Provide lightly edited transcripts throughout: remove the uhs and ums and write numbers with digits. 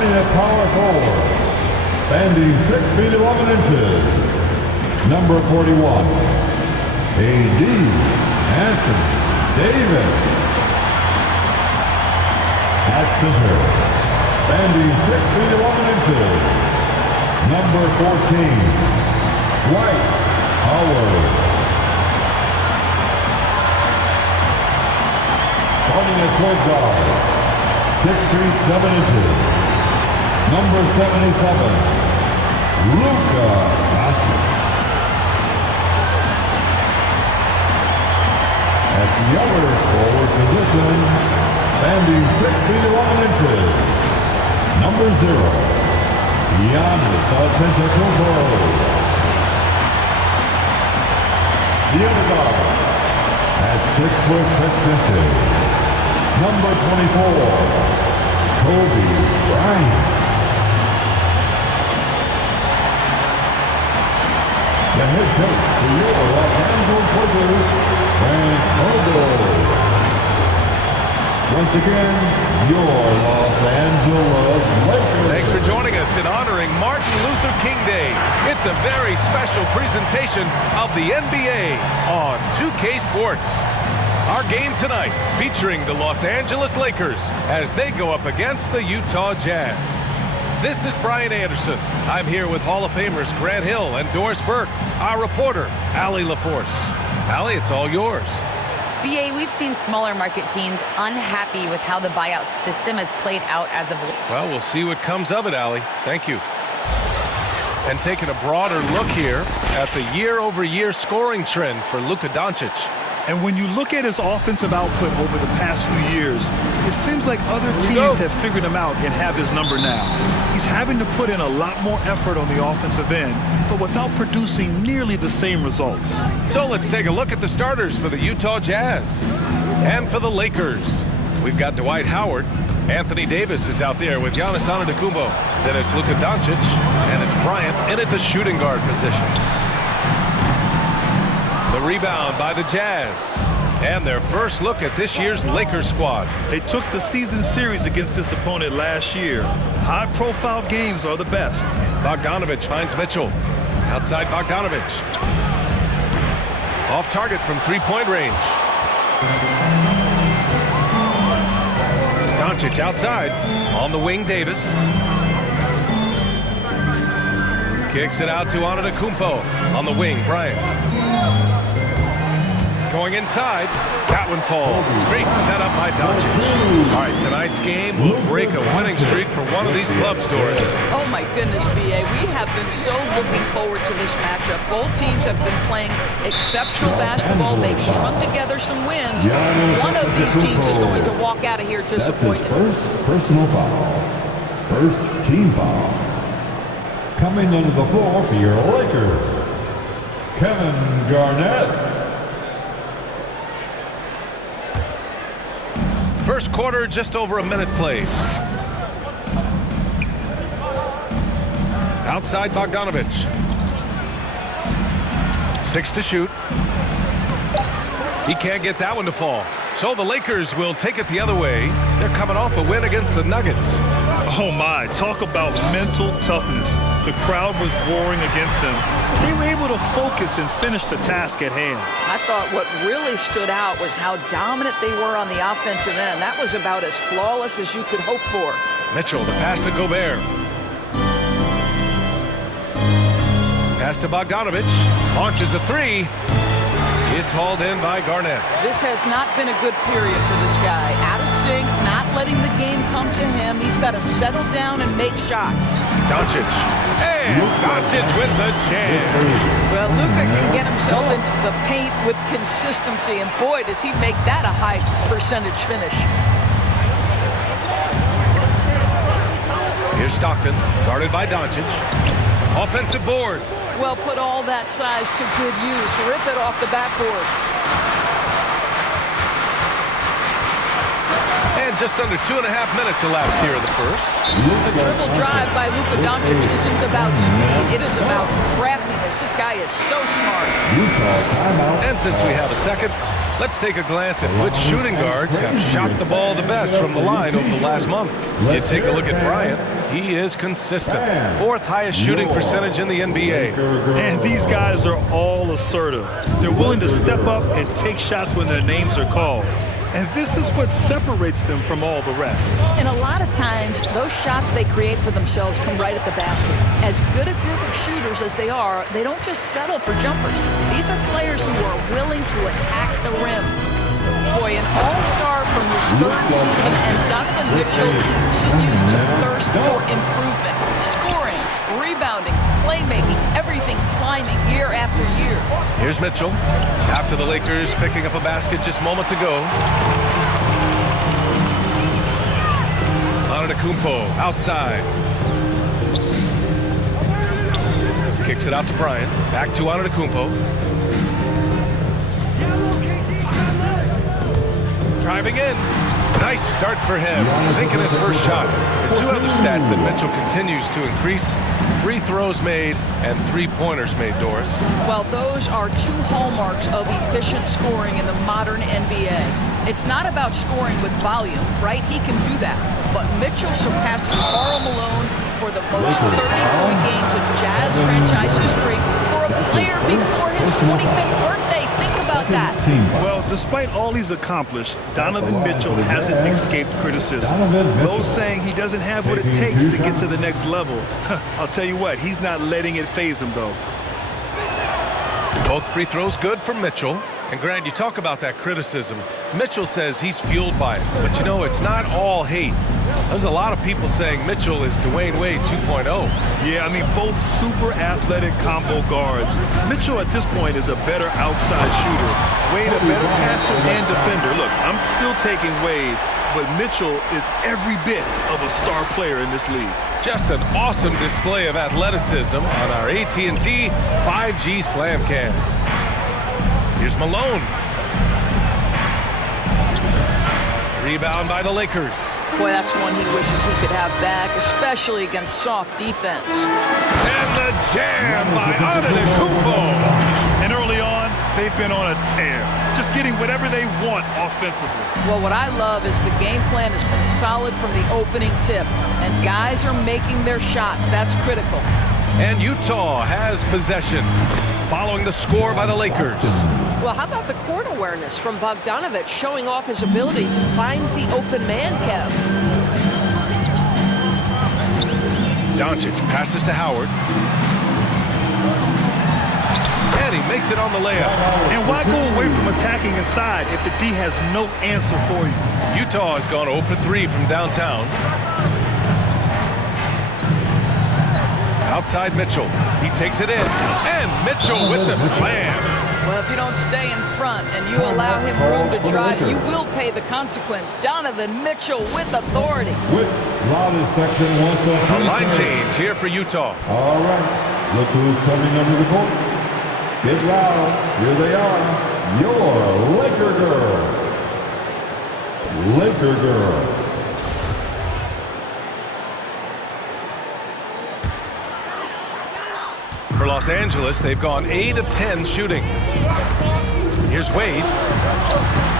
Starting at power forward, standing 6 feet 11 inches, number 41, A.D. Anthony Davis. At center, standing 6 feet 11 inches, number 14, Dwight Howard. Starting at point guard, 6 feet 7 inches, number 77, Luka Doncic. At the other forward position, standing 6 feet 11 inches, number 0, Giannis Antetokounmpo. The other guard, at 6 foot 6 inches, number 24, Kobe Bryant. The head coach for your Los Angeles Lakers, Frank Vogel. Once again, your Los Angeles Lakers. Thanks for joining us in honoring Martin Luther King Day. It's a very special presentation of the NBA on 2K Sports. Our game tonight featuring the Los Angeles Lakers as they go up against the Utah Jazz. This is Brian Anderson. I'm here with Hall of Famers Grant Hill and Doris Burke, our reporter, Allie LaForce. Allie, it's all yours. BA, we've seen smaller market teams unhappy with how the buyout system has played out as of late. Well, we'll see what comes of it, Allie. Thank you. And taking a broader look here at the year-over-year scoring trend for Luka Doncic. And when you look at his offensive output over the past few years, it seems like other teams have figured him out and have his number now. He's having to put in a lot more effort on the offensive end, but without producing nearly the same results. So let's take a look at the starters for the Utah Jazz. And for the Lakers, we've got Dwight Howard. Anthony Davis is out there with Giannis Antetokounmpo. Then it's Luka Doncic, and it's Bryant in at the shooting guard position. The rebound by the Jazz. And their first look at this year's Lakers squad. They took the season series against this opponent last year. High-profile games are the best. Bogdanovich finds Mitchell. Outside Bogdanovich. Off target from three-point range. Doncic outside. On the wing, Davis. Kicks it out to Antetokounmpo. On the wing, Bryant. Going inside, that one falls. Great setup by Doncic. All right, tonight's game will break a winning streak for one of these clubs, Doris. Oh my goodness, BA. We have been so looking forward to this matchup. Both teams have been playing exceptional basketball. They've strung together some wins. One of these teams is going to walk out of here disappointed. That's his first personal foul. First team foul. Coming onto the floor for your Lakers, Kevin Garnett. First quarter, just over a minute played. Outside Bogdanovich. 6 to shoot. He can't get that one to fall. So the Lakers will take it the other way. They're coming off a win against the Nuggets. Oh my, talk about mental toughness. The crowd was roaring against them. They were able to focus and finish the task at hand. I thought what really stood out was how dominant they were on the offensive end. That was about as flawless as you could hope for. Mitchell, the pass to Gobert. Pass to Bogdanovich. Launches a three. It's hauled in by Garnett. This has not been a good period for this guy. Out of sync, not letting the game come to him. He's got to settle down and make shots. Doncic. And Doncic with the jam. Well, Luka can get himself into the paint with consistency, and boy, does he make that a high percentage finish. Here's Stockton, guarded by Doncic. Offensive board. Well, put all that size to good use. Rip it off the backboard. And just under 2.5 minutes elapsed here in the first. The dribble drive by Luka Doncic isn't about speed. It is about craftiness. This guy is so smart. And since we have a second, Let's take a glance at which shooting guards have shot the ball the best from the line over the last month. You take a look at Bryant. He is consistent. 4th highest shooting percentage in the NBA. And these guys are all assertive. They're willing to step up and take shots when their names are called. And this is what separates them from all the rest. And a lot of times, those shots they create for themselves come right at the basket. As good a group of shooters as they are, they don't just settle for jumpers. These are players who are willing to attack the rim. Boy, an all-star from his 3rd season, and Donovan Mitchell continues to thirst for improvement. Scoring, rebounding, playmaking, everything climbing year after year. Here's Mitchell. After the Lakers picking up a basket just moments ago. Antetokounmpo outside. Kicks it out to Bryant. Back to Antetokounmpo. Driving in. Nice start for him. Sinking his first shot. And 2 other stats that Mitchell continues to increase. Free throws made and 3-pointers made, Doris. Well, those are 2 hallmarks of efficient scoring in the modern NBA. It's not about scoring with volume, right? He can do that. But Mitchell surpassing Karl Malone for the most 30-point games in Jazz franchise history for a player before his 25th birthday. Think about that. Well, despite all he's accomplished, Donovan Mitchell hasn't escaped criticism. Those saying he doesn't have what it takes to get to the next level. I'll tell you what, he's not letting it faze him, though. Both free throws good from Mitchell. And Grant, you talk about that criticism. Mitchell says he's fueled by it. But you know, it's not all hate. There's a lot of people saying Mitchell is Dwayne Wade 2.0. Yeah, I mean, both super athletic combo guards. Mitchell at this point is a better outside shooter. Wade a better passer and defender. Look, I'm still taking Wade, but Mitchell is every bit of a star player in this league. Just an awesome display of athleticism on our AT&T 5G Slam Cam. Here's Malone. Rebound by the Lakers. Boy, that's one he wishes he could have back, especially against soft defense. And the jam by Antetokounmpo. And early on, they've been on a tear, just getting whatever they want offensively. Well, what I love is the game plan has been solid from the opening tip, and guys are making their shots. That's critical. And Utah has possession, following the score by the Lakers. Well, how about the court awareness from Bogdanović showing off his ability to find the open man, Kev? Doncic passes to Howard. And he makes it on the layup. And why go away from attacking inside if the D has no answer for you? Utah has gone 0 for 3 from downtown. Outside Mitchell. He takes it in. And Mitchell with the slam. Well, if you don't stay in front and you allow him room to drive, you will pay the consequence. Donovan Mitchell with authority. With loudest section wants A line change here for Utah. All right, look who's coming under the court. Get loud. Here they are, your Laker girls. Laker girls. For Los Angeles, they've gone 8 of 10 shooting. Here's Wade.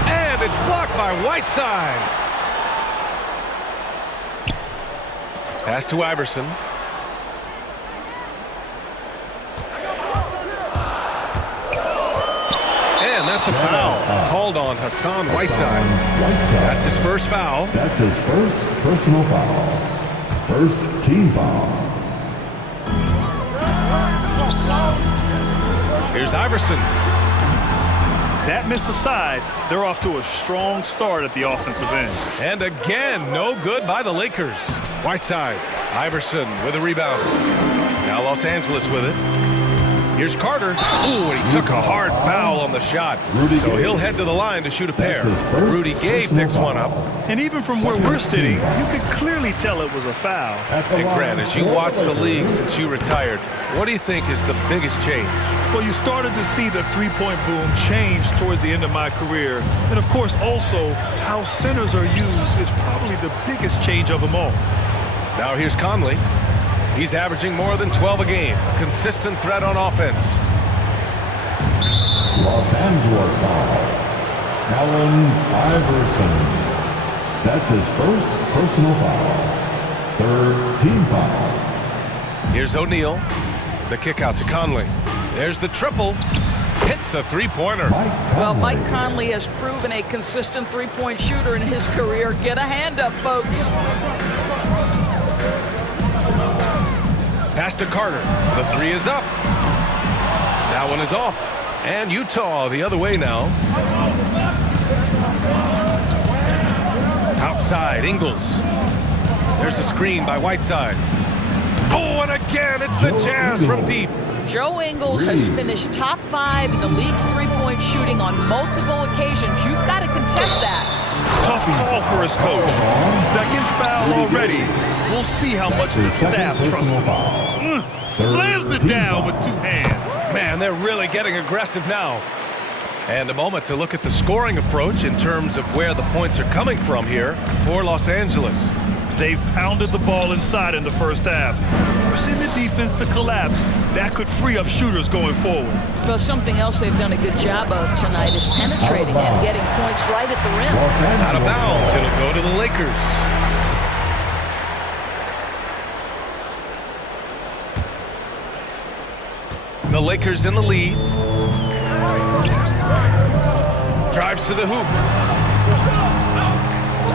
And it's blocked by Whiteside. Pass to Iverson. And that's a foul called on Hassan Whiteside. That's his first foul. That's his first personal foul. First team foul. Here's Iverson. That miss aside, they're off to a strong start at the offensive end. And again, no good by the Lakers. Whiteside, Iverson with a rebound. Now Los Angeles with it. Here's Carter. Ooh, and he took a hard foul on the shot. So he'll head to the line to shoot a pair. Rudy Gay picks one up. And even from where we're sitting, you could clearly tell it was a foul. And Grant, as you watch the league since you retired, what do you think is the biggest change? Well, you started to see the three-point boom change towards the end of my career. And, of course, also how centers are used is probably the biggest change of them all. Now here's Conley. He's averaging more than 12 a game. A consistent threat on offense. Los Angeles foul. Allen Iverson. That's his first personal foul. Third team foul. Here's O'Neal. The kick out to Conley. There's the triple. Hits the three-pointer. Well, Mike Conley has proven a consistent three-point shooter in his career. Get a hand up, folks. Pass to Carter. The three is up. That one is off. And Utah the other way now. Outside, Ingles. There's a screen by Whiteside. Oh, and again, it's the Jazz from deep. Joe Ingles has finished top 5 in the league's three-point shooting on multiple occasions. You've got to contest that. Tough call for his coach. Second foul already. We'll see how much the staff trusts him. Slams it down with 2 hands. Man, they're really getting aggressive now. And a moment to look at the scoring approach in terms of where the points are coming from here for Los Angeles. They've pounded the ball inside in the first half, forcing the defense to collapse. That could free up shooters going forward. Well, something else they've done a good job of tonight is penetrating and getting points right at the rim. Out of bounds, it'll go to the Lakers. The Lakers in the lead. Drives to the hoop.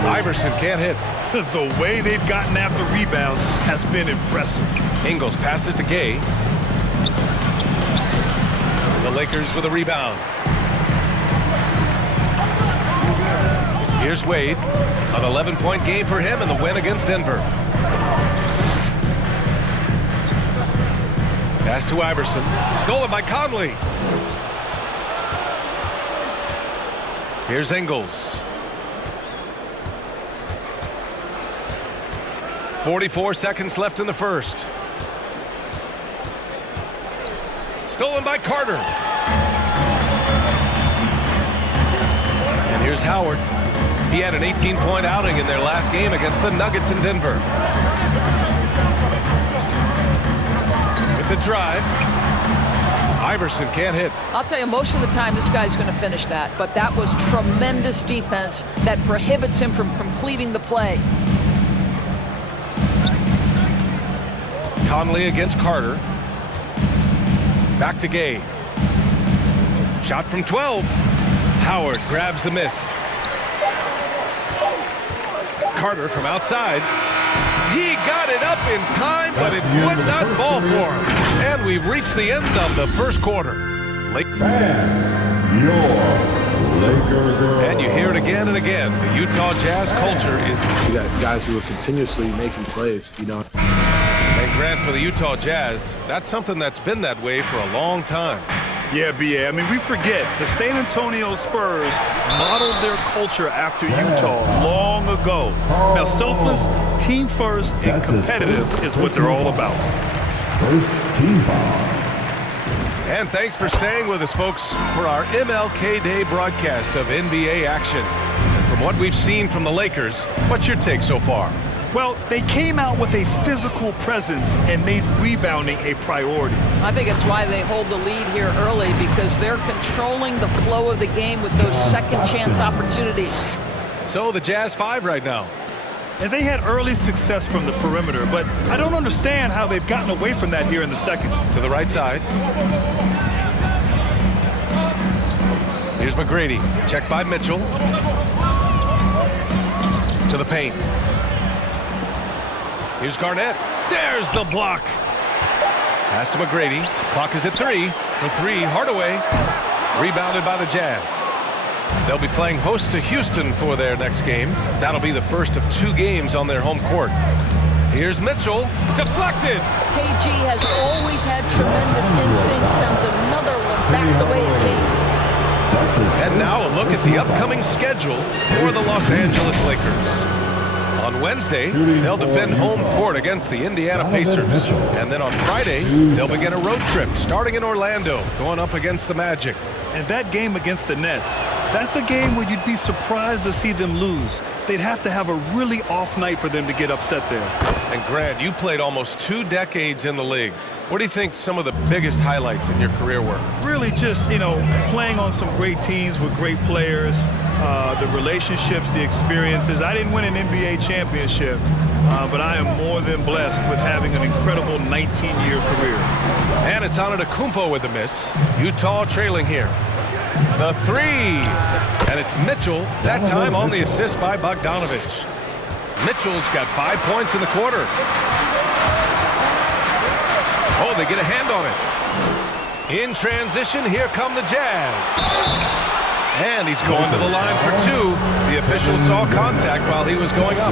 Iverson can't hit. The way they've gotten after rebounds has been impressive. Ingles passes to Gay. The Lakers with a rebound. Here's Wade. An 11-point game for him in the win against Denver. Pass to Iverson. Stolen by Conley. Here's Ingles. 44 seconds left in the first. Stolen by Carter. And here's Howard. He had an 18-point outing in their last game against the Nuggets in Denver. With the drive. Iverson can't hit. I'll tell you, most of the time this guy's going to finish that, but that was tremendous defense that prohibits him from completing the play. Conley against Carter. Back to Gay. Shot from 12. Howard grabs the miss. Carter from outside. He got it up in time, but it would not fall for him. And we've reached the end of the first quarter. And your Laker girl. And you hear it again and again. The Utah Jazz culture is... You got guys who are continuously making plays, you know. And Grant, for the Utah Jazz, that's something that's been that way for a long time. Yeah, B.A. I mean, we forget the San Antonio Spurs modeled their culture after Utah long ago. Now, selfless, team first, and competitive is what they're all about. First team foul. And thanks for staying with us, folks, for our MLK Day broadcast of NBA action. And from what we've seen from the Lakers, what's your take so far? Well, they came out with a physical presence and made rebounding a priority. I think it's why they hold the lead here early, because they're controlling the flow of the game with those second chance opportunities. So the Jazz 5 right now. And they had early success from the perimeter, but I don't understand how they've gotten away from that here in the second. To the right side. Here's McGrady. Checked by Mitchell. To the paint. Here's Garnett. There's the block. Pass to McGrady. Clock is at 3. For 3, Hardaway. Rebounded by the Jazz. They'll be playing host to Houston for their next game. That'll be the first of 2 games on their home court. Here's Mitchell. Deflected. KG has always had tremendous instincts. Sends another one back the way it came. And now a look at the upcoming schedule for the Los Angeles Lakers. On Wednesday, they'll defend home court against the Indiana Pacers. And then on Friday, they'll begin a road trip starting in Orlando, going up against the Magic. And that game against the Nets, that's a game where you'd be surprised to see them lose. They'd have to have a really off night for them to get upset there. And Grant, you played almost 2 decades in the league. What do you think some of the biggest highlights in your career were? Really just, playing on some great teams with great players, the relationships, the experiences. I didn't win an NBA championship, but I am more than blessed with having an incredible 19-year career. And it's Antetokounmpo with the miss. Utah trailing here. The three. And it's Mitchell, that time on the assist by Bogdanovich. Mitchell's got 5 points in the quarter. Oh, they get a hand on it. In transition, here come the Jazz. And he's going to the line for two. The official saw contact while he was going up.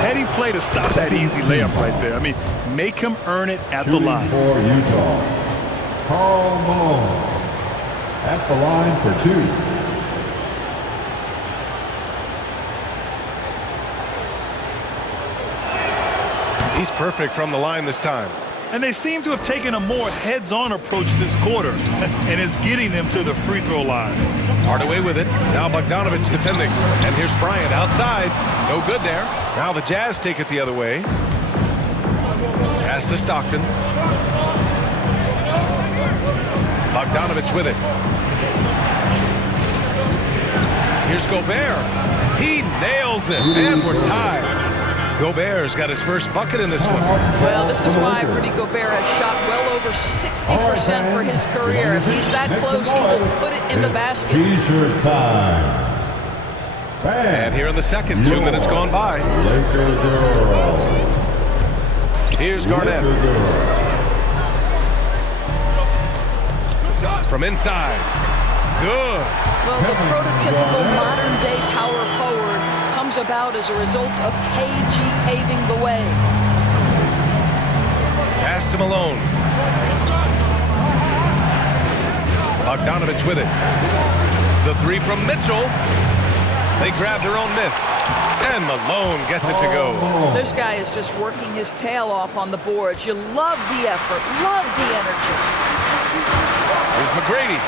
Heady play to stop that easy layup right there. I mean, make him earn it at the line. For Utah, Karl Malone at the line for two. He's perfect from the line this time. And they seem to have taken a more heads-on approach this quarter, and it's getting them to the free throw line. Hardaway with it. Now Bogdanovich defending. And here's Bryant outside. No good there. Now the Jazz take it the other way. Pass to Stockton. Bogdanovich with it. Here's Gobert. He nails it. And we're tied. Gobert's got his first bucket in this one. Well, this is why Rudy Gobert has shot well over 60% for his career. If he's that close, he will put it in the basket. T-shirt time. And here in the second, 2 minutes gone by. Here's Garnett. From inside. Good. Well, the prototypical modern-day power forward comes about as a result of KG paving the way. Pass to Malone. Bogdanovich with it. The three from Mitchell. They grab their own miss. And Malone gets it to go. This guy is just working his tail off on the boards. You love the effort, love the energy. Here's McGrady.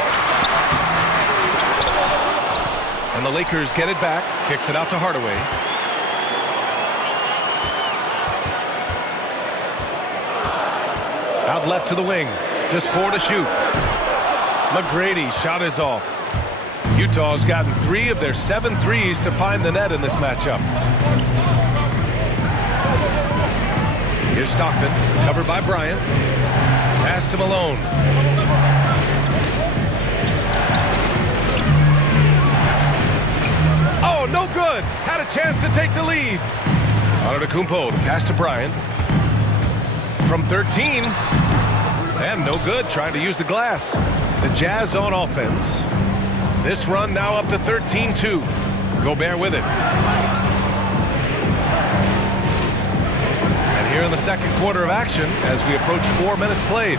And the Lakers get it back. Kicks it out to Hardaway. Out left to the wing. Just 4 to shoot. McGrady shot is off. Utah's gotten 3 of their 7 threes to find the net in this matchup. Here's Stockton. Covered by Bryant. Pass to Malone. Oh, no good. Had a chance to take the lead. Antetokounmpo to pass to Bryant. From 13. And no good. Trying to use the glass. The Jazz on offense. This run now up to 13-2. Gobert with it. And here in the second quarter of action as we approach 4 minutes played.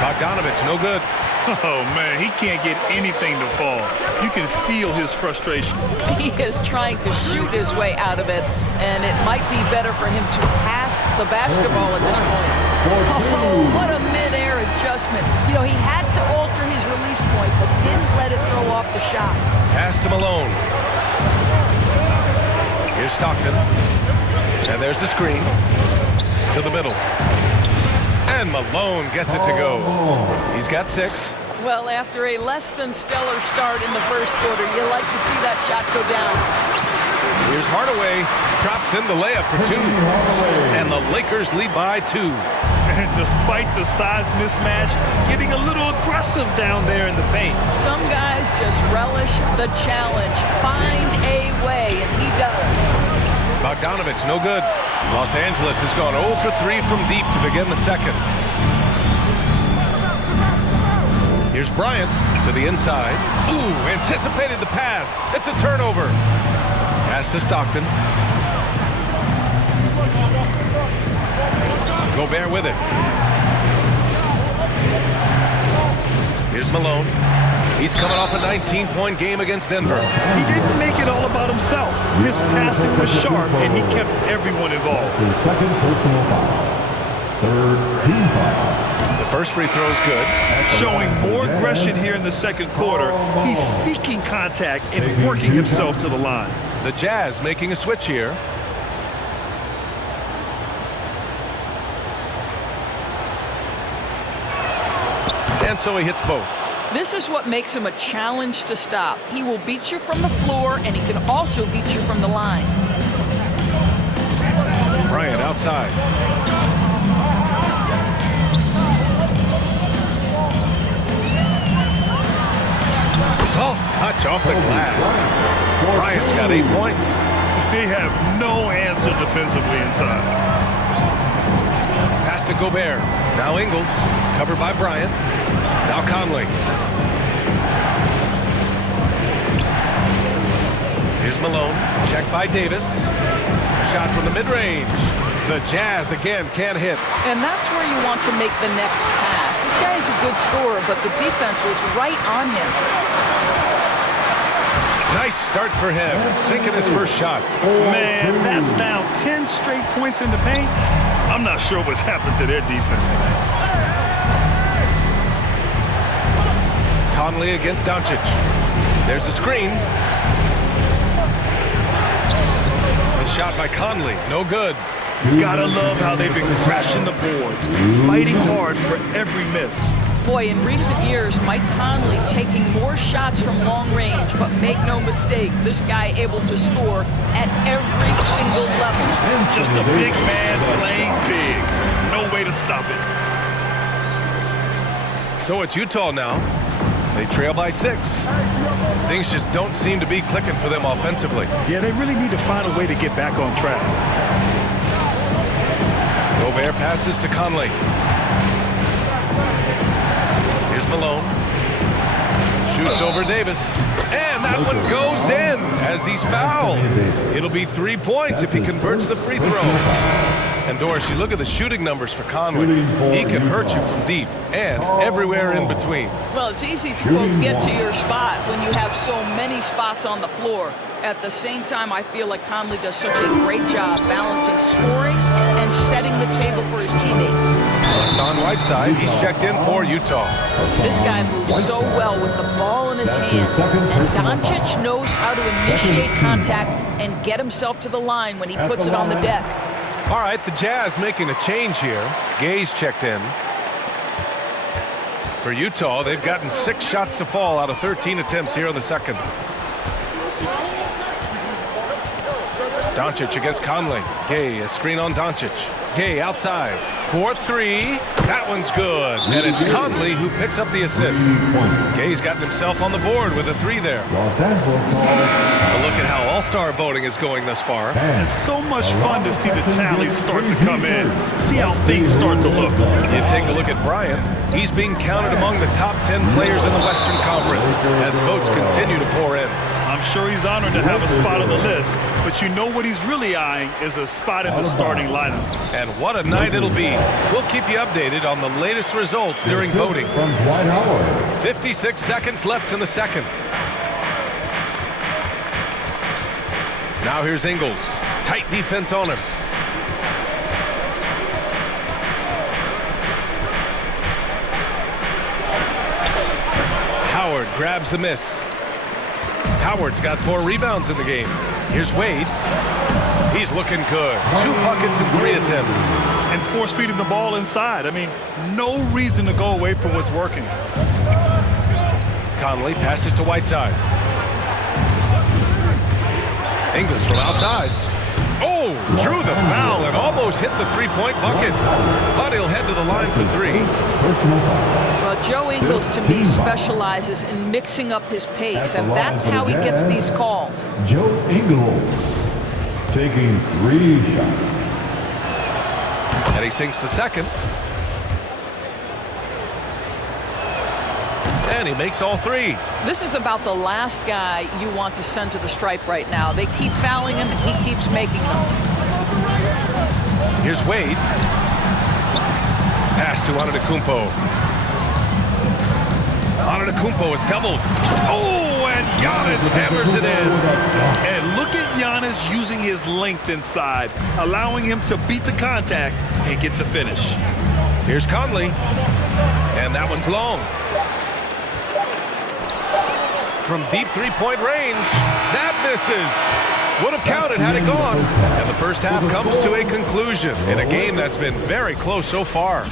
Bogdanovich, no good. Oh, man, he can't get anything to fall. You can feel his frustration. He is trying to shoot his way out of it, and it might be better for him to pass the basketball at this point. Oh, what a mid-air adjustment. You know, he had to alter his release point, but didn't let it throw off the shot. Pass to Malone. Here's Stockton. And there's the screen. To the middle. And Malone gets it to go. He's got 6. Well, after a less than stellar start in the first quarter, you like to see that shot go down. Here's Hardaway. Drops in the layup for 2. And the Lakers lead by 2. And despite the size mismatch, getting a little aggressive down there in the paint. Some guys just relish the challenge. Find a way, and he does. Bogdanovich, no good. Los Angeles has gone 0 for 3 from deep to begin the second. Here's Bryant to the inside. Ooh, anticipated the pass. It's a turnover. Pass to Stockton. Gobert with it. Here's Malone. He's coming off a 19-point game against Denver. He didn't make it all about himself. His passing was sharp, and he kept everyone involved. His second personal foul. Third team foul. The first free throw is good. Showing more aggression here in the second quarter. He's seeking contact and working himself to the line. The Jazz making a switch here. And so he hits both. This is what makes him a challenge to stop. He will beat you from the floor, and he can also beat you from the line. Bryant outside. Soft touch off the glass. Bryant's got 8 points. They have no answer defensively inside. Pass to Gobert. Now Ingles, covered by Bryant. Now Conley. Here's Malone, checked by Davis. A shot from the mid-range. The Jazz again can't hit. And that's where you want to make the next pass. This guy is a good scorer, but the defense was right on him. Nice start for him, sinking his first shot. Man, that's now 10 straight points in the paint. I'm not sure what's happened to their defense. Conley against Doncic. There's a screen. The shot by Conley, no good. Gotta love how they've been crashing the boards, fighting hard for every miss. Boy, in recent years, Mike Conley taking more shots from long range, but make no mistake, this guy able to score at every single level. Just a big man playing big. No way to stop it. So it's Utah now. They trail by 6. Things just don't seem to be clicking for them offensively. Yeah, they really need to find a way to get back on track. Gobert passes to Conley. Here's Malone. Shoots over Davis. And that one goes in as he's fouled. It'll be 3 points if he converts the free throw. And Doris, you look at the shooting numbers for Conley. He can hurt you from deep and everywhere in between. Well, it's easy to, quote, get to your spot when you have so many spots on the floor. At the same time, I feel like Conley does such a great job balancing scoring and setting the table for his teammates. Hassan Whiteside, he's checked in for Utah. This guy moves so well with the ball in his hands. And Doncic knows how to initiate contact and get himself to the line when he puts it on the deck. All right, the Jazz making a change here. Gay's checked in. For Utah, they've gotten 6 shots to fall out of 13 attempts here in the second. Doncic against Conley. Gay, a screen on Doncic. Gay outside. 4-3. That one's good. And it's Conley who picks up the assist. Gay's gotten himself on the board with a 3 there. A look at how All-Star voting is going thus far. It's so much fun to see the tallies start to come in. See how things start to look. You take a look at Bryant. He's being counted among the top 10 players in the Western Conference as votes continue to pour in. I'm sure he's honored to have a spot on the list, but you know what he's really eyeing is a spot in the starting lineup. And what a night it'll be. We'll keep you updated on the latest results during voting. 56 seconds left in the second. Now here's Ingles. Tight defense on him. Howard grabs the miss. Howard's got 4 rebounds in the game. Here's Wade. He's looking good. 2 buckets and 3 attempts. And force feeding the ball inside. I mean, no reason to go away from what's working. Conley passes to Whiteside. Ingles from outside. Oh, drew the foul and almost hit the 3-point bucket. But he'll head to the line for 3. Well, Joe Ingles, to me, specializes in mixing up his pace, and that's how he gets these calls. Joe Ingles taking 3 shots. And he sinks the second. And he makes all 3. This is about the last guy you want to send to the stripe right now. They keep fouling him, and he keeps making them. Here's Wade. Pass to Antetokounmpo. Antetokounmpo is doubled. Oh, and Giannis hammers it in. And look at Giannis using his length inside, allowing him to beat the contact and get the finish. Here's Conley. And that one's long. From deep 3-point range, that misses. Would have counted had it gone. And the first half comes to a conclusion in a game that's been very close so far.